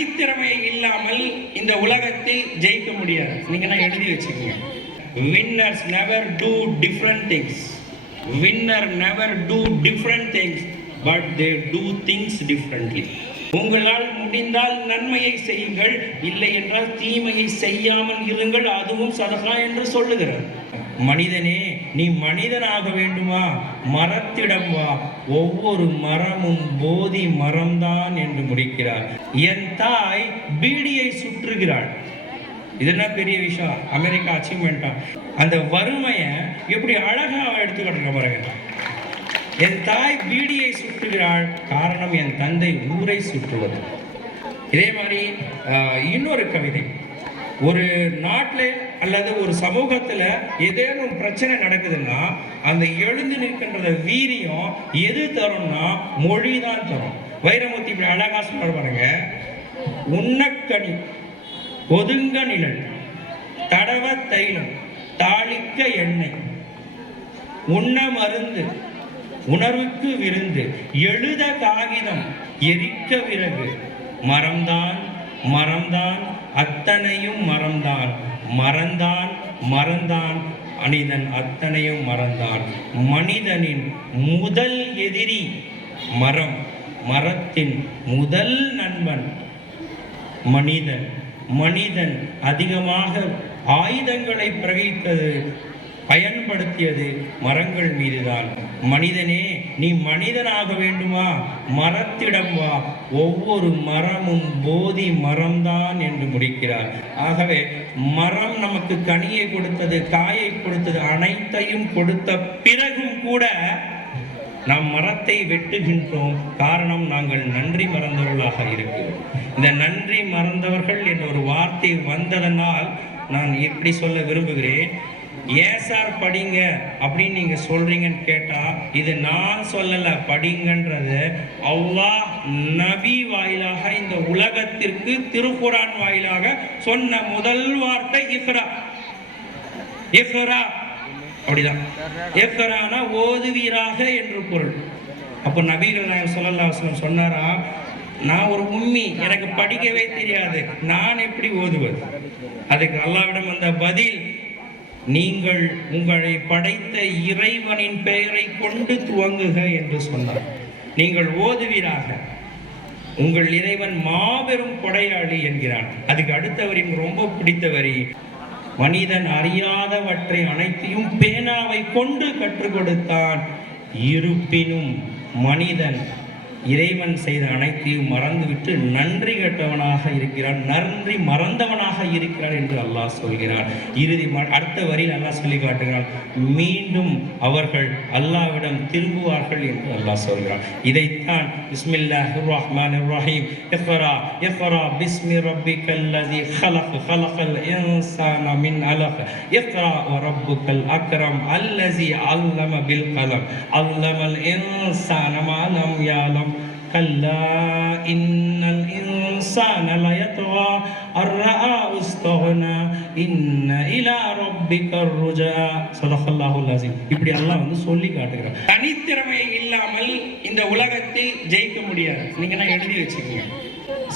தனித்திறமை இல்லாமல் இந்த உலகத்தில் ஜெயிக்க முடியாது. நீங்க நான் எழுதி வச்சுக்கோங்க. Winners never do different things. Winner never do different things, but they do things differently. உங்களால் முடிந்தால் நன்மையை செய்யுங்கள், இல்லை என்றால் தீமையை செய்யாமல் இருங்கள், அதுவும் சதகா என்று சொல்லுகிறார். மனிதனே, நீ மனிதனாக வேண்டுமா? மரத்திடம் வா, ஒவ்வொரு மரமும் போதி மரம்தான் என்று முடிக்கிறார். என் தாய் பீடியை சுற்றுகிறாள். இதெல்லாம் பெரிய விஷயம், அமெரிக்கா அச்சீவ்மெண்டா. அந்த வறுமையை எப்படி அழகா எடுத்துக்கிட்டு பாருங்க. என் தாய் பீடியை சுற்றுகிறாள், காரணம் என் தந்தை ஊரை சுற்றுவது. இதே மாதிரி இன்னொரு கவிதை. ஒரு நாட்டில் அல்லது ஒரு சமூகத்தில் ஏதேனும் பிரச்சனை நடக்குதுன்னா அந்த எழுந்து நிற்கின்ற வீரியம் எது தரும்னா மொழி தான் தரும். வைரமுத்தி இப்படி அழகா சொல்ற பாருங்க. உண்ணக்கனி, ஒதுங்க நிழல், தடவ தைலம், தாளிக்க எண்ணெய், உண்ண மருந்து, உணர்வுக்கு விருந்து, எழுத காகிதம், எரிக்க விறகு, மரம்தான் மரம்தான் அத்தனையும் மரம்தான், மறந்தான் மறந்தான் மனிதன் அத்தனையும் மறந்தான். மனிதனின் முதல் எதிரி மரம், மரத்தின் முதல் நண்பன் மனிதன். மனிதன் அதிகமாக ஆயுதங்களை பிரயோகித்தது, பயன்படுத்தியது மரங்கள் மீதுதான். மனிதனே, நீ மனிதனாக வேண்டுமா? மரத்திடம் வா, ஒவ்வொரு மரமும் போதி மரம்தான் என்று முடிக்கிறார். ஆகவே மரம் நமக்கு கனியை கொடுத்தது, காயை கொடுத்தது, அனைத்தையும் கொடுத்த பிறகும் கூட நாம் மரத்தை வெட்டுகின்றோம். காரணம், நாங்கள் நன்றி மறந்தவர்களாக இருக்கிறோம். இந்த நன்றி மறந்தவர்கள் என்ற ஒரு வார்த்தை வந்ததனால் நான் எப்படி சொல்ல விரும்புகிறேன். ஏன் சார் படிங்க அப்படின்னு நீங்க சொல்றீங்கன்னு கேட்டா, இது நான் சொல்லல, படிங்கன்றது அல்லாஹ் நபி வாயிலாக இந்த உலகத்திற்கு திருக்குர்ஆன் வாயிலாக சொன்ன முதல் வார்த்தை இக்ரா. இக்ரா அப்படிதான். இக்ரானா ஓதுவீராக என்று பொருள். அப்போ நபிகள் நாயகம் ஸல்லல்லாஹு அலைஹி வஸல்லம் சொன்னாரா, நான் ஒரு உம்மி, எனக்கு படிக்கவே தெரியாது, நான் எப்படி ஓதுவது? அதுக்கு அல்லாஹ்விடம் வந்த பதில், நீங்கள் உங்களை படைத்த இறைவனின் பெயரை கொண்டு துவங்குக என்று சொன்னார். நீங்கள் ஓதுவீராக, உங்கள் இறைவன் மாபெரும் கொடையாளி என்கிறான். அதுக்கு அடுத்த வரி ரொம்ப பிடித்த வரி, மனிதன் அறியாதவற்றை அனைத்தையும் பேனாவை கொண்டு கற்றுக் கொடுத்தான். இருப்பினும் மனிதன் இறைவன் செய்த அனைத்தையும் மறந்துவிட்டு நன்றி கெட்டவனாக இருக்கிறான், நன்றி மறந்தவனாக இருக்கிறான் என்று அல்லாஹ் சொல்கிறான். அடுத்த வரியில் அல்லாஹ் சொல்லி காட்டுகிறான், மீண்டும் அவர்கள் அல்லாஹ்விடம் திரும்புவார்கள் என்று அல்லாஹ் சொல்கிறான். இதைத்தான் பிஸ்மில்லாஹிர் ரஹ்மானிர் ரஹீம், இக்ரா இக்ரா பிஸ்மி ரப்பிக்கல்லஸீ ஹலக் ஹலகல் இன்சான மின் அலக் இக்ரா வ ரப்புக்கல் அக்ரம் அல்லஸீ அல்லம பில் கலம் அல்லமல் இன்சான மா லம் யஅலம் كلا إن الإنسان ليطغى أن رآه استغنى إن إلى ربك الرجعى صدق الله العظيم. இப்படி அல்லாஹ் சொல்லி காட்டுகிறார். தனித்திறமை இல்லாமல் இந்த உலகத்தில் ஜெயிக்க முடியாது. நீங்க நான் எழுதி வச்சுக்கோங்க.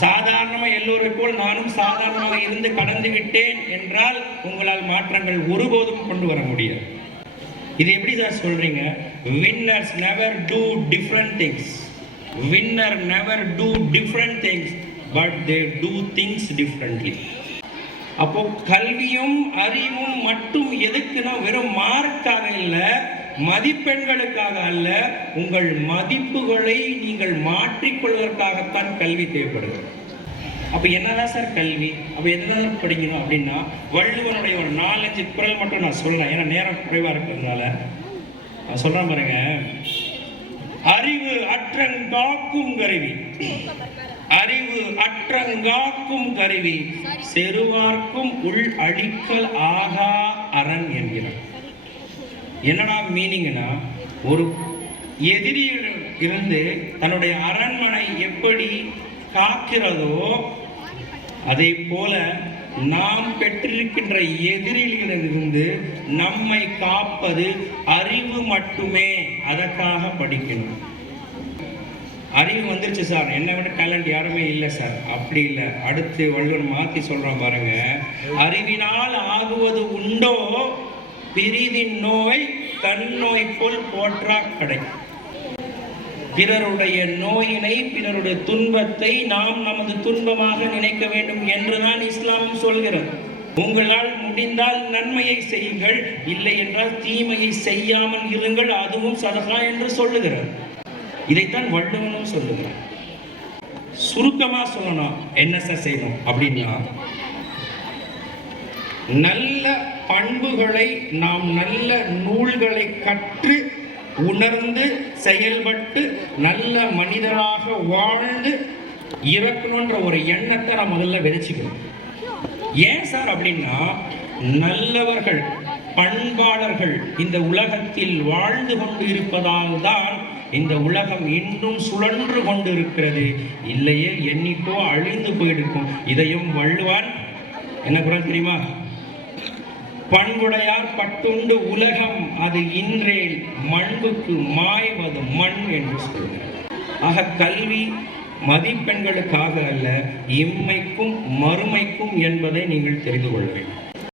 சாதாரணமா எல்லோரும் போல் நானும் சாதாரணமாக இருந்து கடந்து விட்டேன் என்றால் உங்களால் மாற்றங்கள் ஒருபோதும் கொண்டு வர முடியாது. இது எப்படி சார் சொல்றீங்க? Winners never do different things. Winner never do different things, but they do things differently. அப்போ கல்வியும் அறிவும் மட்டும் எதுக்குன்னா வெறும் மார்க்காக இல்ல, மதிப்பெண்களுக்காக அல்ல, உங்கள் மதிப்புகளை நீங்கள் மாற்றிக்கொள்வதற்காகத்தான் கல்வி தேவைப்படுகிறது. அப்ப என்னதான் சார் கல்வி? அப்ப என்னதான் படிக்கணும் அப்படின்னா, வள்ளுவனுடைய ஒரு 4-5 குறள் மட்டும் நான் சொல்றேன், ஏன்னா நேரம் குறைவா இருக்கிறதுனால நான் சொல்றேன் பாருங்க. அறிவு அற்றங்காக்கும் கருவி, அறிவு அற்றங்காக்கும் கருவி, செருவார்க்கும் உள் அழிக்கல் ஆகா அரண் என்கிறார். என்னடா மீனிங்னா, ஒரு எதிரியில் இருந்து தன்னுடைய அரண்மனை எப்படி காக்கிறதோ அதே போல நாம் பெற்றிருக்கின்ற எதிரிகளிலிருந்து நம்மை காப்பது அறிவு மட்டுமே. அதற்காக படிக்கணும். அறிவு வந்துருச்சு சார், என்னை விட டேலண்ட் யாருமே இல்லை சார். அப்படி இல்லை. அடுத்து வள்ளுவர் மாற்றி சொல்கிறான் பாருங்க, அறிவினால் ஆகுவது உண்டோ பிரிதின் நோய் தன்னோய் போல் போற்றா கடை. பிறருடைய நோயினை, பிறருடைய துன்பத்தை நாம் நமது துன்பமாக நினைக்க வேண்டும் என்றுதான் இஸ்லாம் சொல்கிறது. உங்களால் முடிந்தால் நன்மையை செய்யுங்கள், இல்லை என்றால் தீமையை செய்யாமல் இருங்கள், அதுவும் சதகா என்று சொல்லுகிறார். இதைத்தான் வள்ளுவனும் சொல்லுகிறார். சுருக்கமா சொல்லணும், என்ன சார் செய்யணும் அப்படின்னா, நல்ல பண்புகளை நாம் நல்ல நூல்களை கற்று உணர்ந்து செயல்பட்டு நல்ல மனிதராக வாழ்ந்து இறக்கணுன்ற ஒரு எண்ணத்தை நான் முதல்ல விதைச்சுக்கணும். ஏன் சார் அப்படின்னா, நல்லவர்கள் பண்பாளர்கள் இந்த உலகத்தில் வாழ்ந்து கொண்டு இருப்பதால் தான் இந்த உலகம் இன்னும் சுழன்று கொண்டு இருக்கிறது. இல்லையே என்னைக்கோ அழிந்து போயிருக்கும். இதையும் வள்ளுவான் என்ன குரல் தெரியுமா? பண்புடையார் பட்டுண்டு உலகம் அது இன்றேல் மண்புக்கு மாய்வது மண் என்று சொல்கிறார். ஆக கல்வி மதிப்பெண்களுக்காக அல்ல, இம்மைக்கும் மறுமைக்கும் என்பதை நீங்கள் தெரிந்து கொள்ள வேண்டும்.